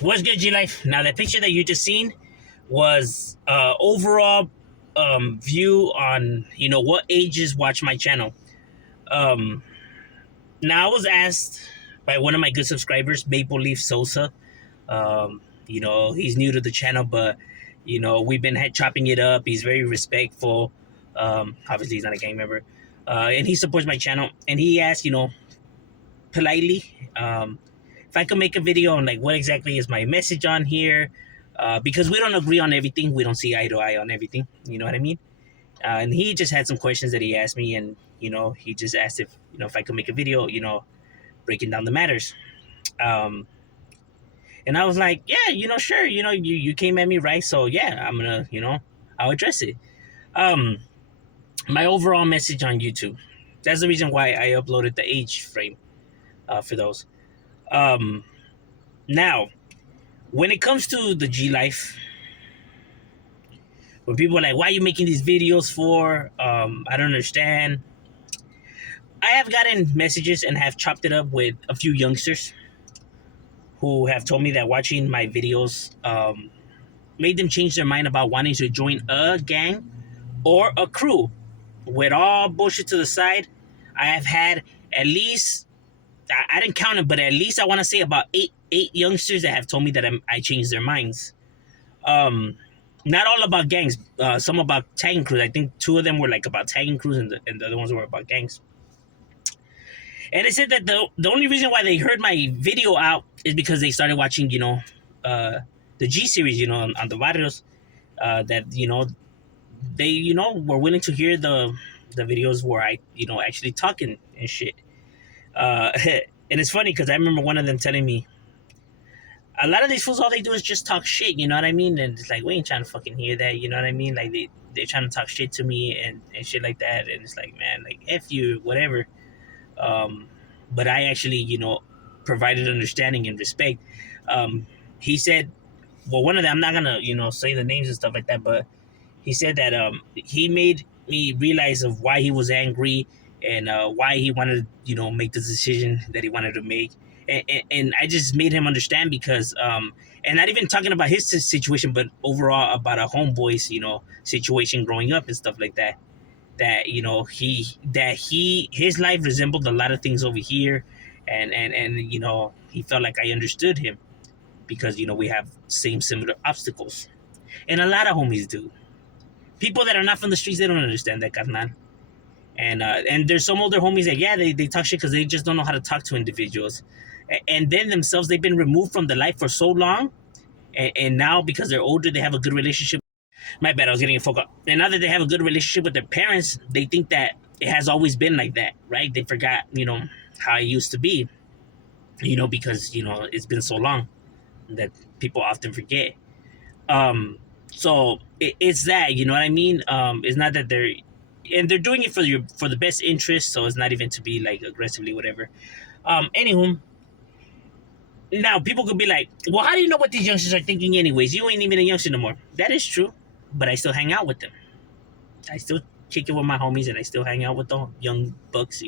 What's good, G Life? Now, that picture that you just seen was overall view on what ages watch my channel. Um, Now, I was asked by one of my good subscribers, Maple Leaf Sosa. He's new to the channel, but we've been chopping it up. He's very respectful. Obviously, he's not a gang member, and he supports my channel. And he asked, politely, if I could make a video on like what exactly is my message on here, because we don't agree on everything. We don't see eye to eye on everything. You know what I mean? And he just had some questions that he asked me, and he just asked if I could make a video, breaking down the matters. Um, and I was like, yeah, sure. You came at me right, so yeah, I'm gonna, I'll address it. Um, my overall message on YouTube. That's the reason why I uploaded the age frame for those. Um, Now, when it comes to the G life, when people are like, "Why are you making these videos for?" I don't understand. I have gotten messages and have chopped it up with a few youngsters who have told me that watching my videos made them change their mind about wanting to join a gang or a crew. With all bullshit to the side, I have had at least, I didn't count it, but at least I want to say about eight youngsters that have told me that I changed their minds. Not all about gangs. Some about tagging crews. I think two of them were like about tagging crews, and the other ones were about gangs. And they said that the only reason why they heard my video out is because they started watching, the G series, on the barrios. That they were willing to hear the videos where I actually talking and shit. And it's funny because I remember one of them telling me, a lot of these fools, all they do is just talk shit, you know what I mean? And it's like, we ain't trying to fucking hear that, you know what I mean? Like, they're trying to talk shit to me and shit like that. And it's like, man, like, F you, whatever. But I actually, provided understanding and respect. He said, well, one of them, I'm not going to, say the names and stuff like that, but he said that he made me realize of why he was angry and why he wanted to, make the decision that he wanted to make. And I just made him understand because, and not even talking about his situation, but overall about a homeboy's, situation growing up and stuff like that. That his life resembled a lot of things over here, and he felt like I understood him because we have similar obstacles, and a lot of homies do. People that are not from the streets, they don't understand that, carnal. And there's some older homies that they talk shit because they just don't know how to talk to individuals, and then themselves they've been removed from the life for so long, and now because they're older they have a good relationship. My bad, I was getting a focus. And now that they have a good relationship with their parents, they think that it has always been like that, right? They forgot how it used to be, because it's been so long that people often forget. So it's that, you know what I mean? It's not that they're doing it for the best interest, so it's not even to be like aggressively whatever. Anywho, now people could be like, well, how do you know what these youngsters are thinking anyways? You ain't even a youngster no more. That is true, but I still hang out with them. I still kick it with my homies, and I still hang out with the young bucks,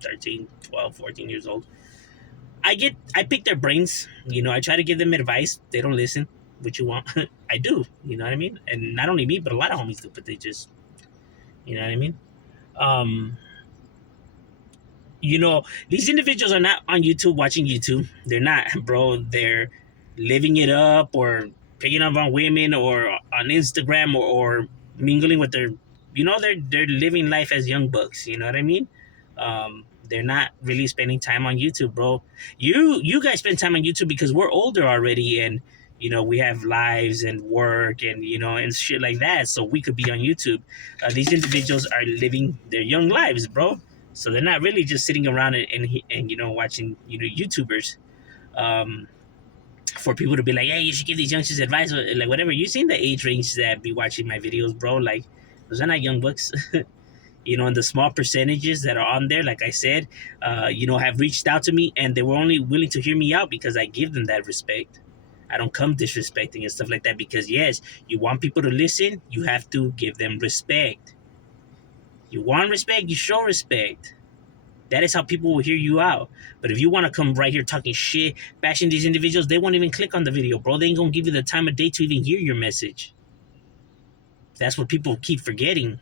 13, 12, 14 years old. I pick their brains, I try to give them advice. They don't listen. What you want? I do, you know what I mean? And not only me, but a lot of homies do, but they just, you know what I mean? Um, these individuals are not on YouTube watching YouTube. They're not, bro. They're living it up or picking up on women or on Instagram or mingling with their, they're living life as young bucks. You know what I mean? They're not really spending time on YouTube, bro. You guys spend time on YouTube because we're older already, and we have lives and work and and shit like that. So we could be on YouTube. These individuals are living their young lives, bro. So they're not really just sitting around and watching YouTubers. Um, for people to be like, hey, you should give these youngsters advice or like whatever. You seen the age range that be watching my videos, bro? Like those are not young bucks. And the small percentages that are on there, like I said, have reached out to me, and they were only willing to hear me out because I give them that respect. I don't come disrespecting and stuff like that because, yes, you want people to listen, you have to give them respect. You want respect, you show respect. That is how people will hear you out. But if you want to come right here talking shit, bashing these individuals, they won't even click on the video, bro. They ain't gonna give you the time of day to even hear your message. That's what people keep forgetting.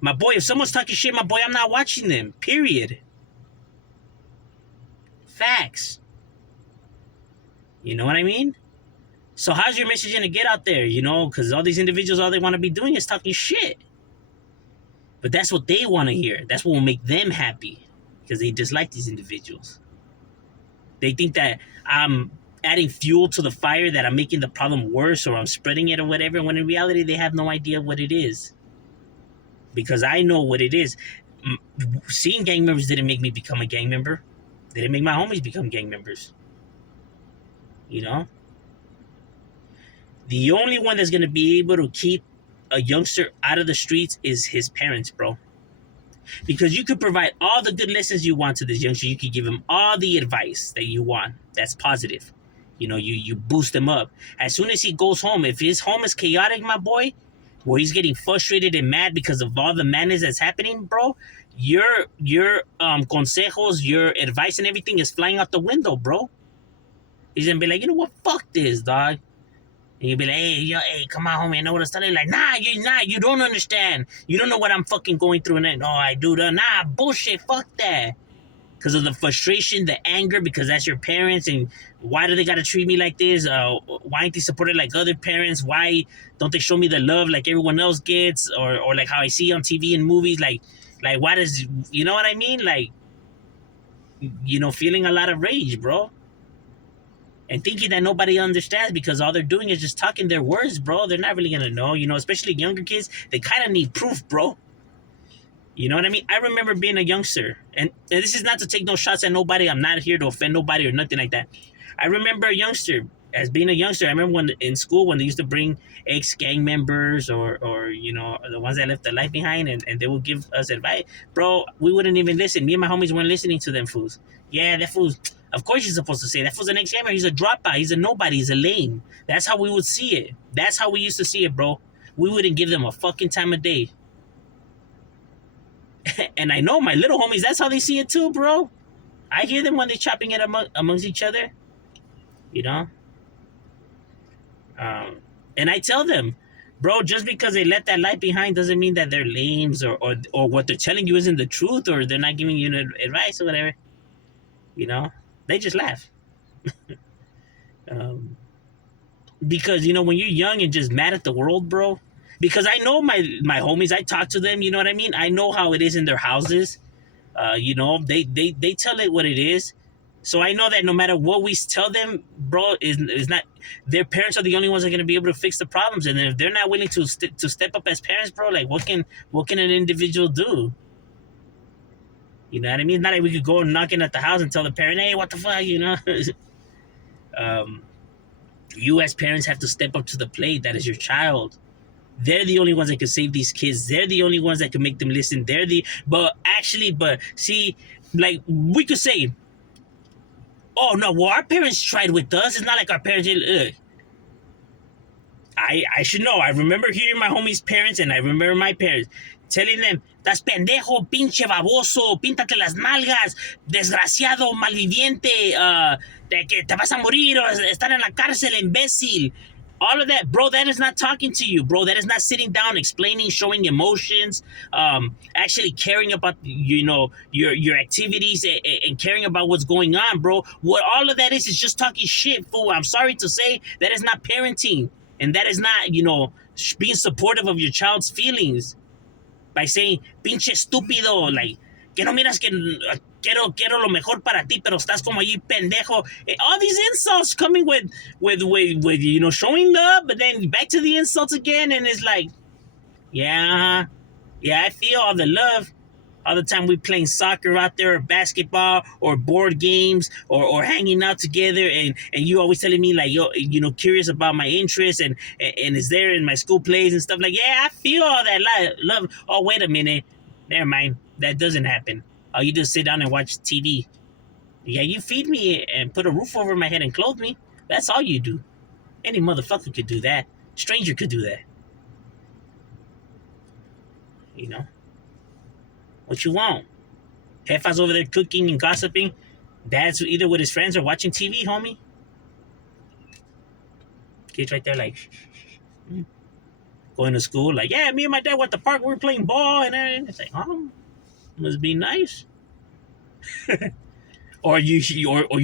My boy, if someone's talking shit, my boy, I'm not watching them. Period. Facts. You know what I mean? So how's your message gonna get out there? You know, because all these individuals, all they want to be doing is talking shit. But that's what they want to hear. That's what will make them happy, because they dislike these individuals. They think that I'm adding fuel to the fire, that I'm making the problem worse, or I'm spreading it or whatever, when in reality, they have no idea what it is. Because I know what it is. Seeing gang members didn't make me become a gang member. They didn't make my homies become gang members. You know? The only one that's going to be able to keep a youngster out of the streets is his parents, bro. Because you could provide all the good lessons you want to this youngster. You could give him all the advice that you want. That's positive. You know, you boost him up. As soon as he goes home, if his home is chaotic, my boy, where he's getting frustrated and mad because of all the madness that's happening, bro, your consejos, your advice and everything is flying out the window, bro. He's gonna be like, you know what, fuck this, dog. And you'll be like, hey, come on, homie, I know what I'm studying. Like, nah, you don't understand. You don't know what I'm fucking going through. And then, I do that. Nah, bullshit, fuck that. Because of the frustration, the anger, because that's your parents, and why do they gotta treat me like this? Why ain't they supported like other parents? Why don't they show me the love like everyone else gets? Or like how I see on TV and movies, like why does, you know what I mean? Like, feeling a lot of rage, bro. And thinking that nobody understands because all they're doing is just talking their words, bro. They're not really gonna know, especially younger kids. They kind of need proof, bro. You know what I mean? I remember being a youngster, and this is not to take no shots at nobody. I'm not here to offend nobody or nothing like that. I remember as being a youngster. I remember when in school, when they used to bring ex-gang members or the ones that left their life behind, and they would give us advice. Bro, we wouldn't even listen. Me and my homies weren't listening to them fools. Yeah, that fool's, of course you're supposed to say that fool's an ex-gamer. He's a dropout. He's a nobody. He's a lame. That's how we would see it. That's how we used to see it, bro. We wouldn't give them a fucking time of day. And I know my little homies, that's how they see it too, bro. I hear them when they're chopping it amongst each other, you know? And I tell them, bro, just because they left that light behind doesn't mean that they're lames, or what they're telling you isn't the truth, or they're not giving you advice or whatever. You know? They just laugh. Because, when you're young and just mad at the world, bro, because I know my homies, I talk to them, you know what I mean? I know how it is in their houses. They tell it what it is. So I know that no matter what we tell them, bro, is not, their parents are the only ones that are gonna be able to fix the problems. And if they're not willing to step up as parents, bro, like what can an individual do? You know what I mean? Not like we could go knocking at the house and tell the parent, hey, what the fuck, You as parents have to step up to the plate. That is your child. They're the only ones that can save these kids. They're the only ones that can make them listen. But see, like we could say, oh no, well our parents tried with us. It's not like our parents did. I should know. I remember hearing my homies' parents, and I remember my parents telling them, "Estás pendejo, pinche baboso, píntate las nalgas, desgraciado, malviviente, de que te vas a morir o estar en la cárcel, imbécil." All of that, bro, that is not talking to you, bro. That is not sitting down, explaining, showing emotions, actually caring about, your activities, and caring about what's going on, bro. What all of that is just talking shit, fool. I'm sorry to say, that is not parenting. And that is not, being supportive of your child's feelings by saying, pinche estúpido, like, que no miras que quiero lo mejor para ti, pero estás como allí pendejo. All these insults coming with showing love, but then back to the insults again, and it's like, yeah, I feel all the love. All the time we playing soccer out there, or basketball, or board games, or hanging out together, and you always telling me like, yo, curious about my interests, and is there in my school plays and stuff. Like, yeah, I feel all that love. Oh, wait a minute, never mind, that doesn't happen. Oh, you just sit down and watch TV. Yeah, you feed me and put a roof over my head and clothe me. That's all you do. Any motherfucker could do that. Stranger could do that. What you want? Jefa's over there cooking and gossiping. Dad's either with his friends or watching TV, homie. Kids right there like going to school, like, yeah, me and my dad went to the park, we were playing ball and everything. It's like, oh, must be nice. Or you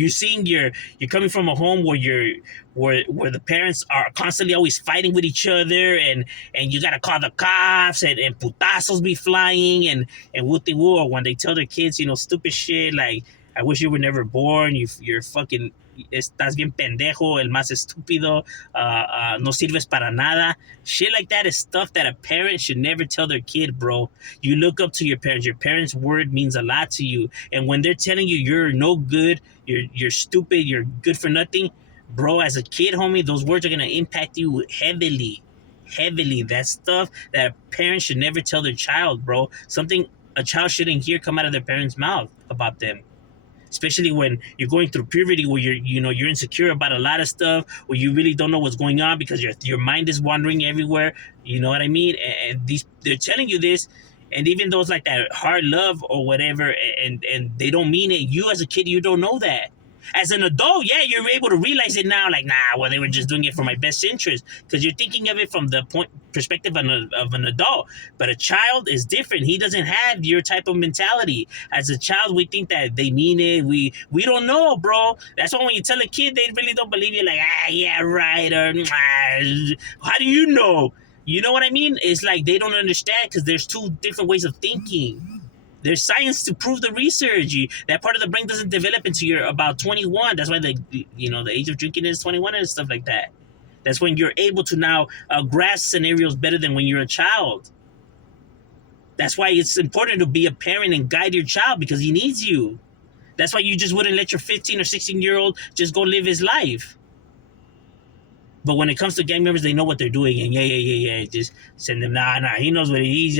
seeing you're coming from a home where where the parents are constantly always fighting with each other, and you gotta call the cops, and putazos be flying, and wooty woo, or when they tell their kids, stupid shit like, I wish you were never born, you're fucking, estás bien pendejo, el más estúpido, no sirves para nada. Shit like that is stuff that a parent should never tell their kid, bro. You look up to your parents. Your parents' word means a lot to you. And when they're telling you you're no good, you're stupid, you're good for nothing, bro, as a kid, homie, those words are gonna impact you heavily. Heavily. That's stuff that a parent should never tell their child, bro. Something a child shouldn't hear come out of their parents' mouth about them, especially when you're going through puberty, where you're insecure about a lot of stuff, where you really don't know what's going on because your mind is wandering everywhere. You know what I mean? And these, they're telling you this, and even though it's like that hard love or whatever, and they don't mean it, you as a kid, you don't know that. As an adult, yeah, you're able to realize it now, like, nah, well, they were just doing it for my best interest, because you're thinking of it from the point perspective of an adult. But a child is different. He doesn't have your type of mentality. As a child, we think that they mean it. We don't know, bro. That's why when you tell a kid, they really don't believe you. Like, yeah, right, or how do you know? You know what I mean? It's like they don't understand because there's two different ways of thinking. There's science to prove the research. That part of the brain doesn't develop until you're about 21. That's why the age of drinking is 21 and stuff like that. That's when you're able to now grasp scenarios better than when you're a child. That's why it's important to be a parent and guide your child, because he needs you. That's why you just wouldn't let your 15 or 16-year-old just go live his life. But when it comes to gang members, they know what they're doing, and yeah, just send them. Nah, he knows what he's.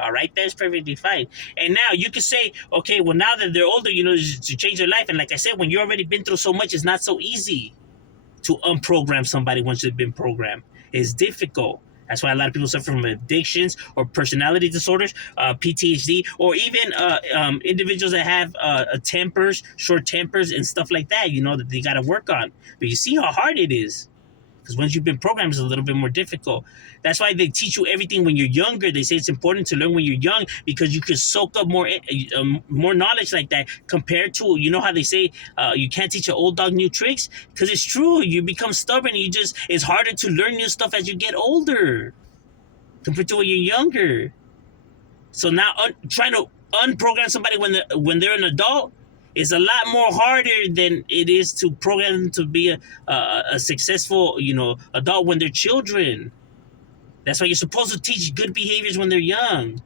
All right, that's perfectly fine. And now you could say, okay, well, now that they're older, to change their life. And like I said, when you've already been through so much, it's not so easy to unprogram somebody once they've been programmed. It's difficult. That's why a lot of people suffer from addictions or personality disorders, PTSD, or even individuals that have short tempers, and stuff like that, that they got to work on. But you see how hard it is. Because once you've been programmed, it's a little bit more difficult. That's why they teach you everything when you're younger. They say it's important to learn when you're young, because you can soak up more knowledge like that, compared to, how they say you can't teach an old dog new tricks, because it's true. You become stubborn. It's harder to learn new stuff as you get older compared to when you're younger. So now trying to unprogram somebody when they're an adult is a lot more harder than it is to program them to be a successful, adult when they're children. That's why you're supposed to teach good behaviors when they're young.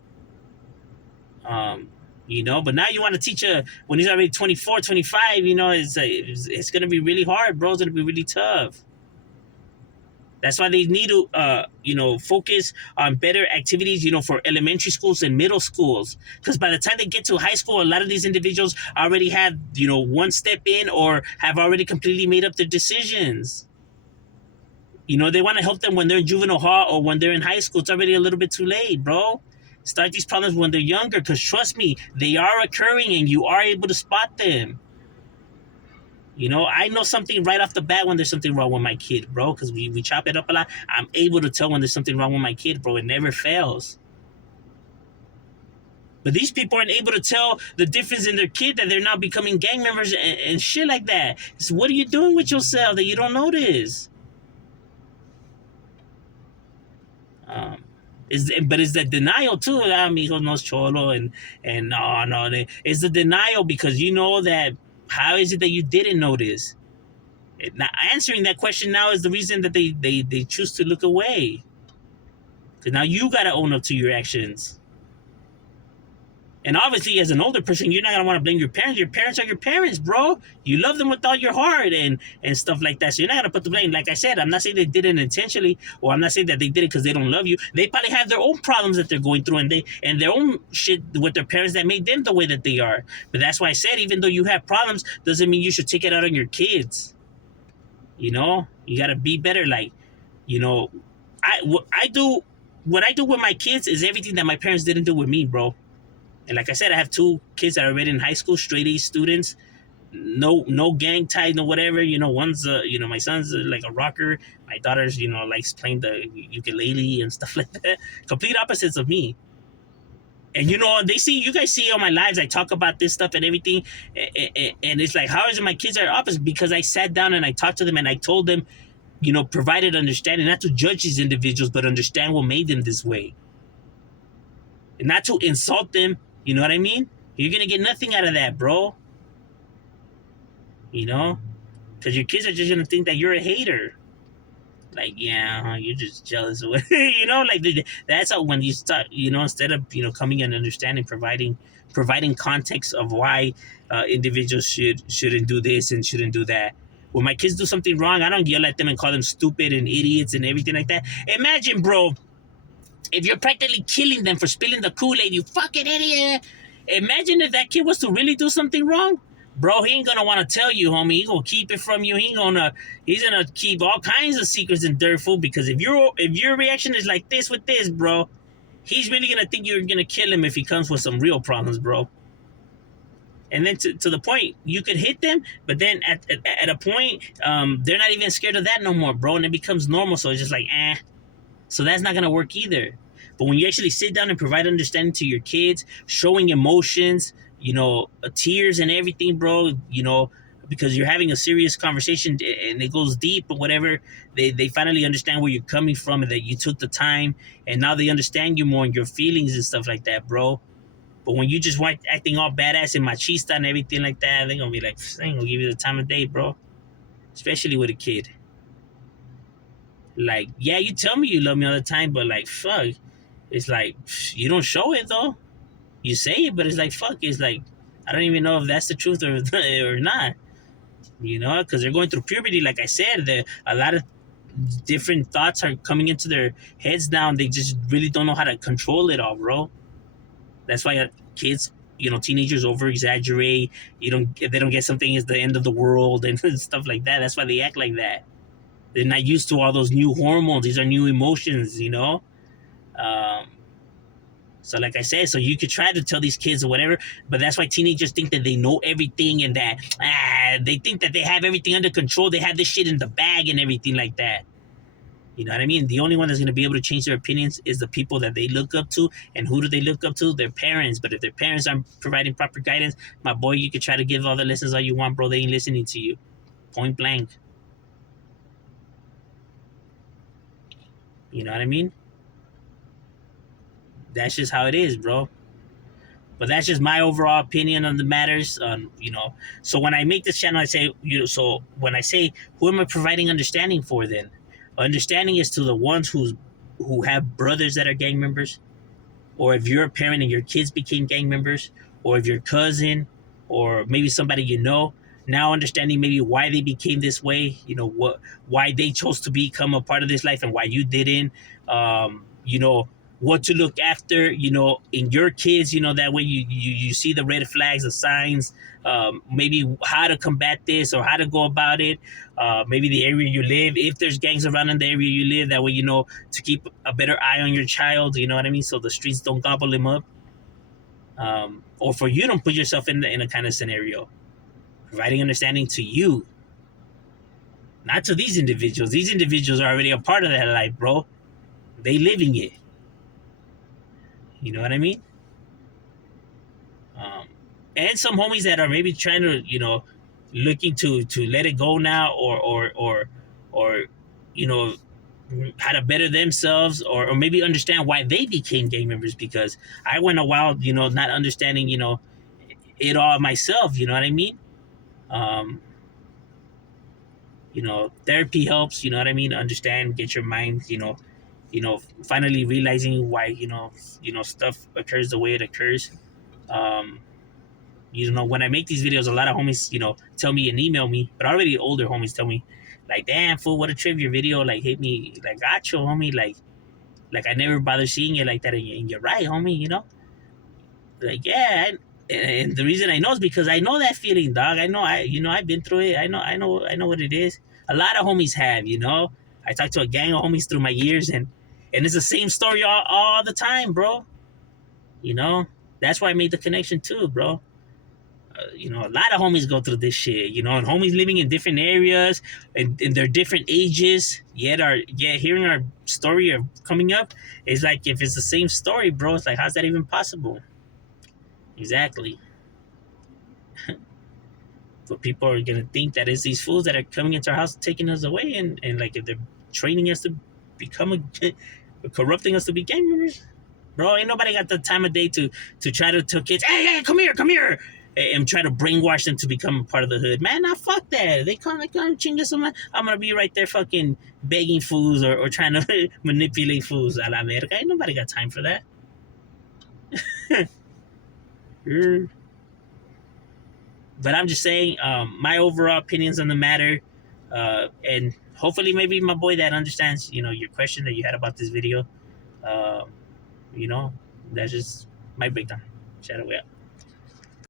But now you want to teach when he's already 24, 25, it's going to be really hard, bro. It's going to be really tough. That's why they need to, focus on better activities, for elementary schools and middle schools. Because by the time they get to high school, a lot of these individuals already have, one step in, or have already completely made up their decisions. They want to help them when they're in juvenile hall or when they're in high school. It's already a little bit too late, bro. Start these problems when they're younger, because trust me, they are occurring and you are able to spot them. I know something right off the bat when there's something wrong with my kid, bro, because we chop it up a lot. I'm able to tell when there's something wrong with my kid, bro. It never fails. But these people aren't able to tell the difference in their kid, that they're now becoming gang members and shit like that. So what are you doing with yourself that you don't notice? But it's the denial too. Amigo nos cholo, and no, it's the denial, because you know that. How is it that you didn't notice? Now, answering that question now is the reason that they choose to look away. Because now you got to own up to your actions. And obviously, as an older person, you're not going to want to blame your parents. Your parents are your parents, bro. You love them with all your heart and stuff like that. So you're not going to put the blame. Like I said, I'm not saying they did it intentionally, or I'm not saying that they did it because they don't love you. They probably have their own problems that they're going through, and their own shit with their parents that made them the way that they are. But that's why I said, even though you have problems, doesn't mean you should take it out on your kids. You got to be better. Like, what I do with my kids is everything that my parents didn't do with me, bro. And like I said, I have two kids that are already in high school, straight A students, no gang ties, no whatever. One's my son's like a rocker. My daughter's likes playing the ukulele and stuff like that. Complete opposites of me. And they see you guys see on my lives. I talk about this stuff and everything, and it's like, how is it my kids are opposite? Because I sat down and I talked to them and I told them, provided understanding, not to judge these individuals, but understand what made them this way, and not to insult them. You know what I mean? You're gonna get nothing out of that, bro. You know, because your kids are just gonna think that you're a hater. Like, yeah, huh, you're just jealous of what like that's how, when you start, instead of coming and understanding, providing context of why individuals shouldn't do this and shouldn't do that. When my kids do something wrong, I don't yell at them and call them stupid and idiots and everything like that. Imagine, bro, if you're practically killing them for spilling the Kool-Aid, you fucking idiot. Imagine if that kid was to really do something wrong. Bro, he ain't gonna want to tell you, homie. He gonna keep it from you. He's gonna keep all kinds of secrets and dirt, fool. Because if your reaction is like this with this, bro, he's really gonna think you're gonna kill him if he comes with some real problems, bro. And then to the point, you could hit them, but then at a point, they're not even scared of that no more, bro. And it becomes normal. So it's just like, eh. So that's not going to work either. But when you actually sit down and provide understanding to your kids, showing emotions, tears and everything, bro, because you're having a serious conversation and it goes deep or whatever, they finally understand where you're coming from and that you took the time, and now they understand you more and your feelings and stuff like that, bro. But when you just want acting all badass and machista and everything like that, they're going to be like, I ain't going to give you the time of day, bro. Especially with a kid. Like, yeah, you tell me you love me all the time, but like, fuck, it's like you don't show it though. You say it, but it's like, fuck, it's like I don't even know if that's the truth or or not. Because they're going through puberty. Like I said, a lot of different thoughts are coming into their heads now, and they just really don't know how to control it all, bro. That's why kids, teenagers over exaggerate. If they don't get something, it's the end of the world and stuff like that. That's why they act like that. They're not used to all those new hormones. These are new emotions. Um, so like I said, so you could try to tell these kids or whatever, but that's why teenagers think that they know everything and that they think that they have everything under control. They have this shit in the bag and everything like that. You know what I mean? The only one that's going to be able to change their opinions is the people that they look up to. And who do they look up to? Their parents. But if their parents aren't providing proper guidance, my boy, you could try to give all the lessons all you want, bro. They ain't listening to you. Point blank. You know what I mean? That's just how it is, bro. But that's just my overall opinion on the matters. So when I make this channel, I say, so when I say, who am I providing understanding for? Then understanding is to the ones who have brothers that are gang members, or if you're a parent and your kids became gang members, or if your cousin, or maybe somebody now understanding maybe why they became this way, why they chose to become a part of this life and why you didn't, what to look after, in your kids, that way you see the red flags, the signs, maybe how to combat this or how to go about it, maybe the area you live, if there's gangs around in the area you live, that way to keep a better eye on your child, you know what I mean, so the streets don't gobble him up, or for you to put yourself in a kind of scenario, providing understanding to you, not to these individuals. These individuals are already a part of that life, bro. They living it. You know what I mean? Um, and some homies that are maybe trying to, looking to let it go now, or you know, how to better themselves, or maybe understand why they became gang members. Because I went a while, not understanding, it all myself. You know what I mean? Um, therapy helps. You know what I mean? Understand, get your mind, finally realizing why stuff occurs the way it occurs. Um, when I make these videos, a lot of homies, tell me and email me, but already older homies tell me, like, damn, fool, what a trip, your video, like, hit me, like, gotcha, homie, like I never bother seeing it like that, and you're right, homie, like, yeah, and the reason I know is because I know that feeling, dog. I know, I've been through it. I know what it is. A lot of homies have, I talked to a gang of homies through my years, and it's the same story all the time, bro, you know? That's why I made the connection too, bro. A lot of homies go through this shit, and homies living in different areas and they're different ages. Yet hearing our story of coming up is like if it's the same story, bro. It's like how's that even possible? Exactly. But people are gonna think that it's these fools that are coming into our house taking us away, and like if they're training us to become corrupting us to be gang members. Bro, ain't nobody got the time of day to try to tell kids, hey, come here, and try to brainwash them to become a part of the hood. Man, nah, fuck that. They come chinga some. I'm gonna be right there fucking begging fools or trying to manipulate fools a la verga. Ain't nobody got time for that. But I'm just saying, my overall opinions on the matter, and hopefully maybe my boy that understands, your question that you had about this video. Um, you know, that's just my breakdown. Shout out.